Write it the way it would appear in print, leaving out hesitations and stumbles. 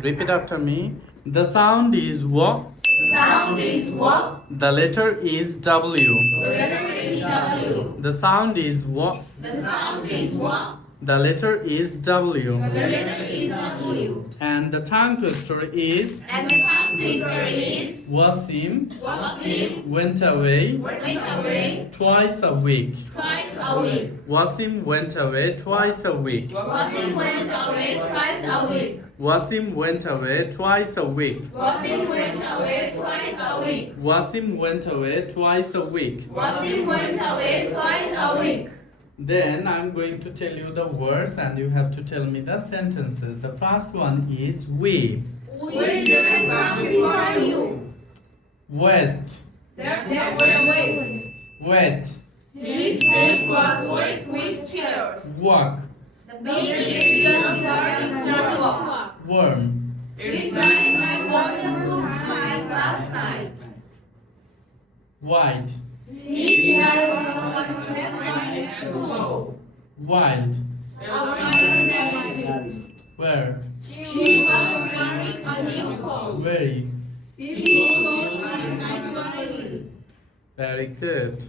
Repeat after me. The sound is W. Sound is W. The letter is W. The letter is W. The sound is W. The sound is W. The letter is W. The letter is W. And the tongue twister is And the tongue twister is Wasim went away twice a week. twice a week. Wasim went away twice a week. Wasim went away twice a week. Wasim went away twice a week. Wasim went away twice a week. Wasim went away twice a week. Wasim went away twice a week. Then I'm going to tell you the words and you have to tell me the sentences. The first one is we. We didn't come before you. West. There were ways. Wet. His face was wet with tears. Walk. The baby just started to walk. Worm. It's nice and wonderful time last night. White. His hair was white as snow. Wild. Where? She was wearing a new coat. Very. People clothes was nice. Very good.